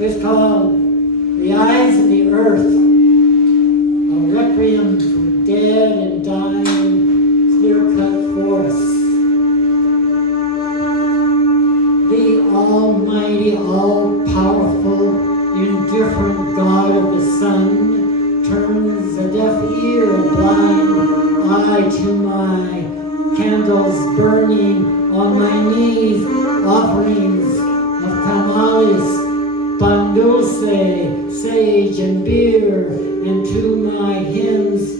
It's called The Eyes of the Earth, a requiem for dead and dying clear-cut forests. The almighty, all-powerful, indifferent God of the sun turns a deaf ear and blind eye to my candles burning on my knees, offerings of tamales, pan dulce, sage, and beer, and to my hymns,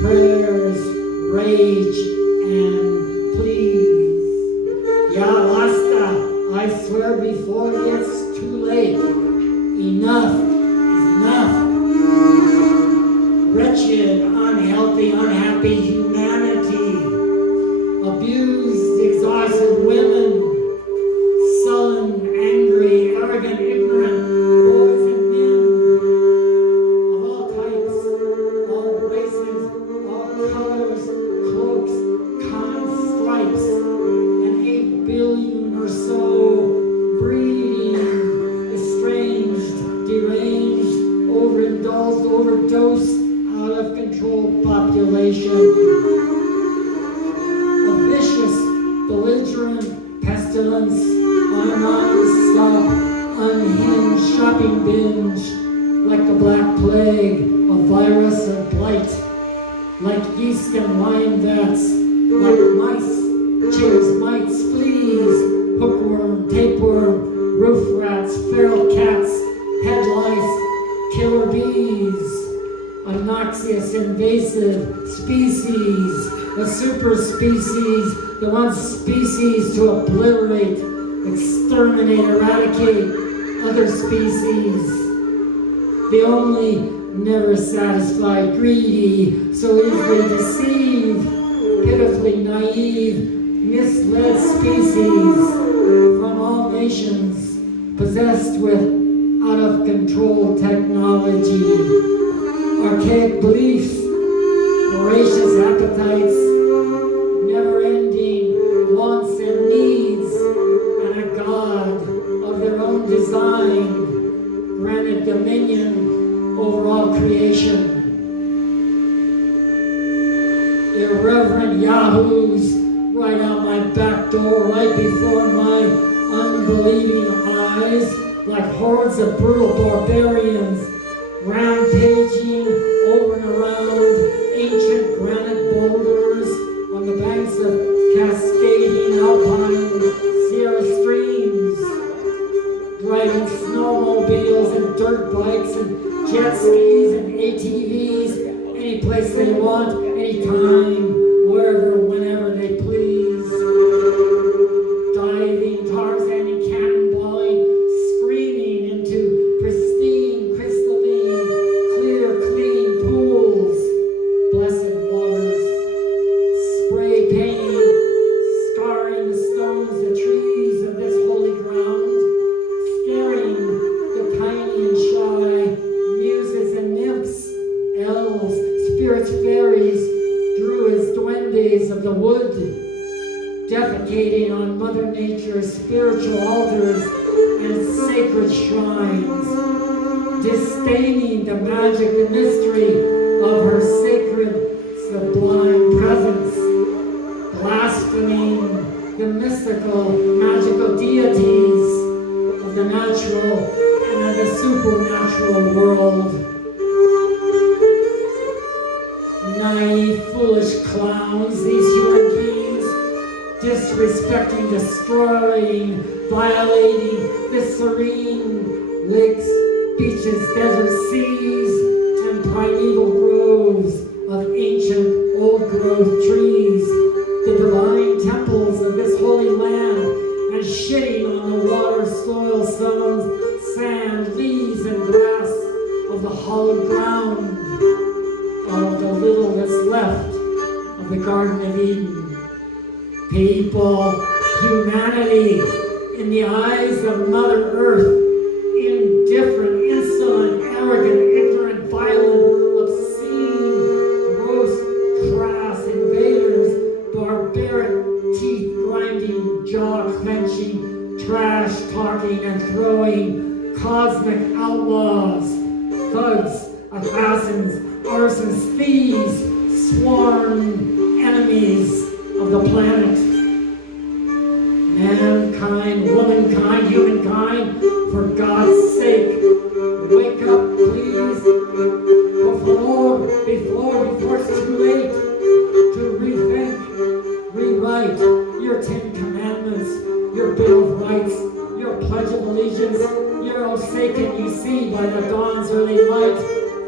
prayers, rage, and pleas. Ya basta, I swear before it's too late. Enough is enough. Wretched, unhealthy, unhappy humanity, abused, exhausted women, sullen, angry, arrogant, ignorant boys and men of all types, all races, all colors, cloaks, cons, stripes, and 8 billion or so breeding, estranged, deranged, overindulged, overdosed, out of control population. Belligerent pestilence, a non-stop, unhinged shopping binge, like the Black Plague, a virus of blight, like yeast and wine vats, like mice, chairs, mites, fleas, hookworm, tapeworm, roof rats, feral cats, head lice, killer bees, a noxious, invasive species, a super species, the one species to obliterate, exterminate, eradicate other species. The only never satisfied, greedy, so easily deceived, pitifully naive, misled species from all nations, possessed with out-of-control technology, archaic beliefs, voracious appetites, never-ending wants and needs, and a God of their own design, granted dominion over all creation. Irreverent yahoos right out my back door, right before my unbelieving eyes, like hordes of brutal barbarians, rampaging over and around ancient granite boulders on the banks of cascading alpine Sierra streams, driving snowmobiles and dirt bikes and jet skis and ATVs any place they want, anytime, wherever, whenever they please. Diving, Tarzaning, cannonballing, screaming into pristine, crystalline, clear, clean pools, blessed waters, spray painting, scarring the stones, the trees of this holy ground, scaring the tiny and shy muses and nymphs, elves, spirits, fairies, druids, duendes of the wood, defecating on Mother Nature's spiritual altars and sacred shrines, disdaining the magic and mystery of her sacred, sublime presence, blaspheming the mystical, magical deities of the natural and of the supernatural world. Naive, foolish clowns, these human beings, disrespecting, destroying, violating the serene lakes, beaches, deserts, seas, and primeval groves of ancient old-growth trees, the divine temples of this holy land, and shitting on the water, soil, stones, sand, leaves, and grass of the hallowed ground of the little that's left of the Garden of Eden. People, humanity, in the eyes of Mother Earth, indifferent, insolent, arrogant, ignorant, violent, obscene, gross, crass invaders, barbaric, teeth-grinding, jaw-clenching, trash-talking, and throwing cosmic outlaws, thugs, assassins, arsons, thieves, sworn enemies of the planet. Mankind, womankind, humankind, for God's sake, wake up, please. Before it's too late to rethink, rewrite your 10 Commandments, your Bill of Rights, your Pledge of Allegiance, your "O say can you see" by the dawn's early light,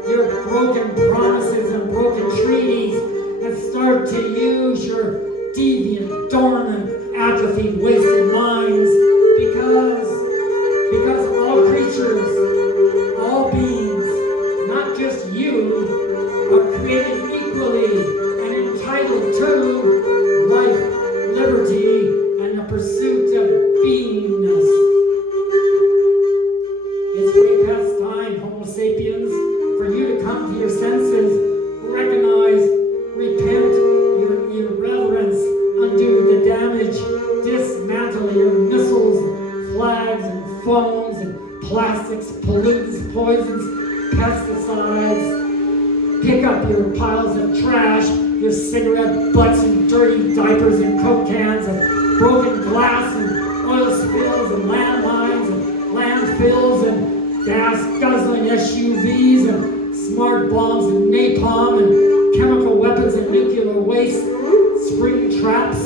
your broken promises and broken treaties, and start to use your deviant, dormant, atrophied, wasted minds, because all creatures, all beings, not just you, are created equally and entitled to life, liberty, and the pursuit of beingness. It's way past time, Homo sapiens, for you to come to your senses, recognize, repent your irreverence, undo the damage, dismantle your missiles, flags, and phones, and plastics, pollutants, poisons, pesticides. Pick up your piles of trash, your cigarette butts and dirty diapers and Coke cans and broken glass and oil spills and landmines and landfills and gas-guzzling SUVs and smart bombs and napalm and chemical weapons and nuclear waste, spring traps.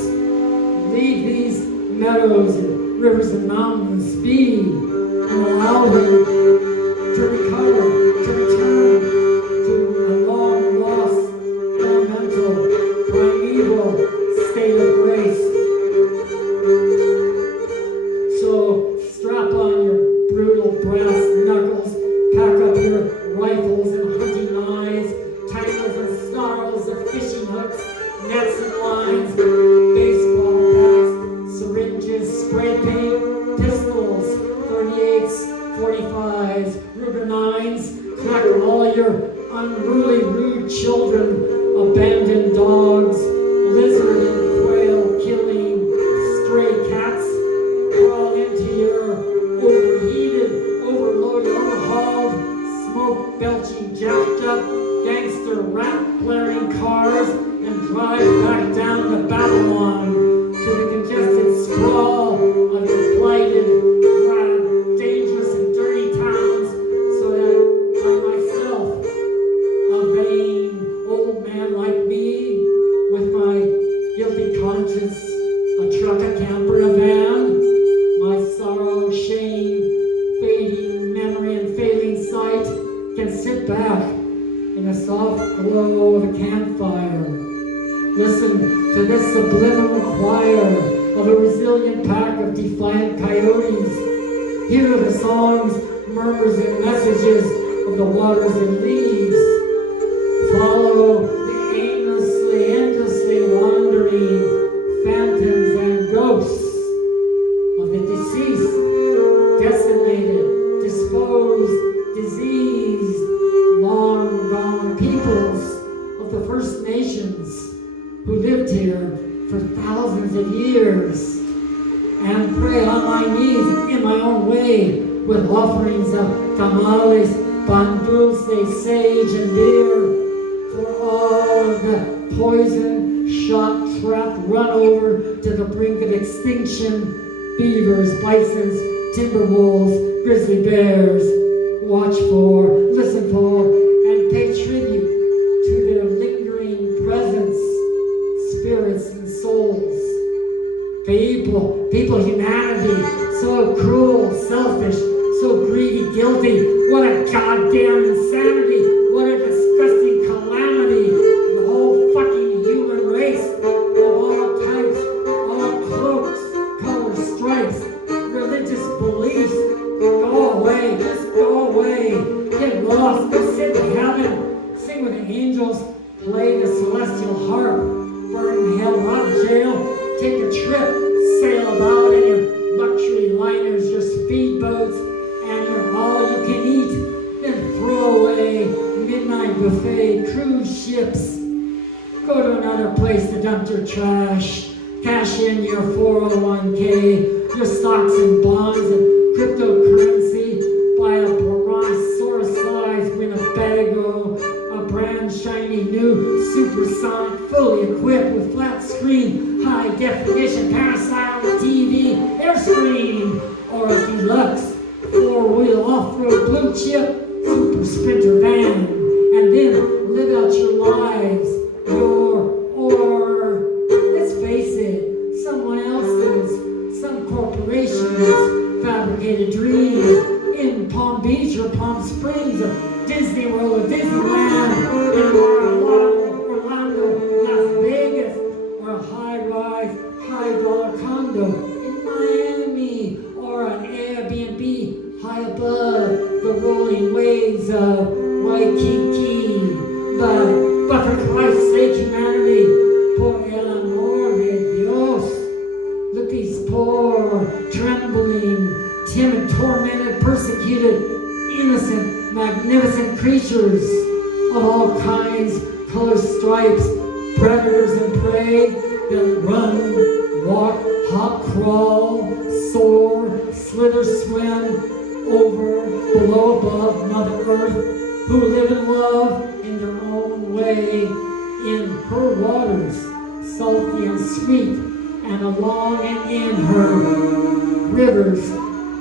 Leave these meadows and rivers and mountains be and allow them to recover, to return to a long-lost, elemental, primeval state of grace. So strap on your brutal brass knuckles, pack up your rifles and hunting knives, tangles and snarls of fishing hooks, nets and lines, baseball bats, syringes, spray paint, pistols, 38s, 45s, Ruger 9s, collect all your unruly, rude children, abandoned dogs, lizard and quail killing, stray cats, crawl into your overheated, overloaded, overhauled, smoke belching, jacked up, gangster rat blaring cars, and drive back down to Babylon to the congested sprawl of your blighted, drab, dangerous, and dirty towns, so that I myself, a vain old man like me, with my guilty conscience, a truck, a camper, a van, my sorrow, shame, fading memory, and failing sight, can sit back in the soft glow of a campfire. Listen to this subliminal choir of a resilient pack of defiant coyotes. Hear the songs, murmurs, and messages of the waters and leaves. Follow the aimlessly, endlessly wandering phantoms and ghosts of the deceased, decimated, disposed, diseased, long gone peoples of the First Nations who lived here for thousands of years, and pray on my knees in my own way with offerings of tamales, pan dulce, sage, and beer for all of the poison, shot, trapped, run over to the brink of extinction, beavers, bisons, timber wolves, grizzly bears. Watch for, listen for, and pay tribute to their lingering presence, spirits and souls. People, humanity, so cruel, selfish, so greedy, guilty. What a goddamn insanity. What a disgusting calamity. The whole fucking human race of all types, all cloaks, colors, stripes, religious beliefs. Go away, just go away. Get lost, go sit in heaven, sing with the angels, play the celestial harp, burn in hell, rot in jail, take a trip, sail about in your luxury liners, your speedboats, and your all-you-can-eat, then throw away midnight buffet cruise ships. Go to another place to dump your trash, cash in your 401k, your stocks and bonds and cryptocurrency, deluxe, four-wheel off-road blue chip, super sprinter van, and then live out your lives, or let's face it, someone else's, some corporation's fabricated dream in Palm Beach or Palm Springs or Disney World or Disneyland, in Orlando, Las Vegas, or a high-rise, high-dollar condo in Miami, or an Airbnb high above the rolling waves of Waikiki. But for Christ's sake, humanity, por el amor de Dios, let these poor, trembling, timid, tormented, persecuted, innocent, magnificent creatures of all kinds, colors, stripes, predators and prey that run, walk, hop, crawl, soar, slither, swim, over, below, above Mother Earth, who live and love in their own way, in her waters, salty and sweet, and along and in her rivers,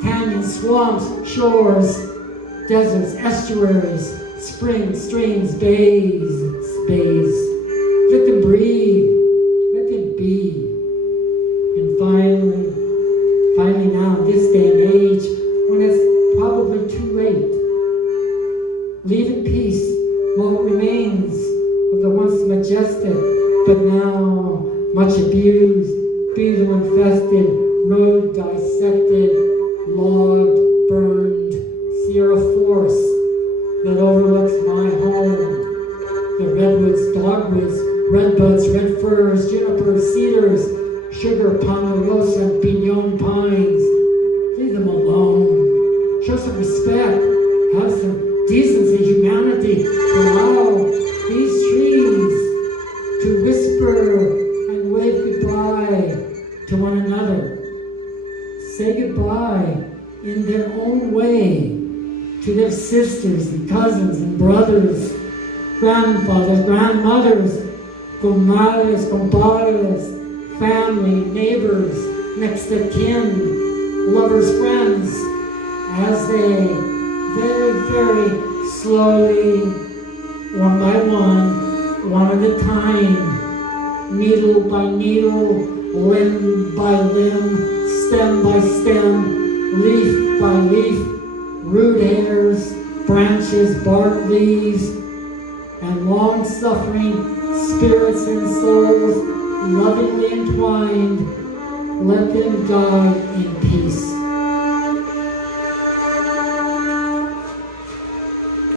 canyons, swamps, shores, deserts, estuaries, springs, streams, bays. Let them breathe, let them be. And finally now, in this day and age, when it's probably too late, leave in peace what remains of the once majestic, but now much abused, beetle-infested, road dissected, logged, burned Sierra Forest that overlooks my home. The redwoods, dogwoods, redbuds, red firs, junipers, cedars, sugar, ponderosa, and pinon pines. Leave them alone. Show some respect. Have some decency, humanity. Allow these trees to whisper and wave goodbye to one another. Say goodbye in their own way to their sisters and cousins and brothers, grandfathers, grandmothers, comadres, compadres, family, neighbors, next of kin, lovers, friends, as they very, very slowly, one by one at a time, needle by needle, limb by limb, stem by stem, leaf by leaf, root hairs, branches, bark, leaves, and long-suffering spirits and souls lovingly entwined, let them die in peace.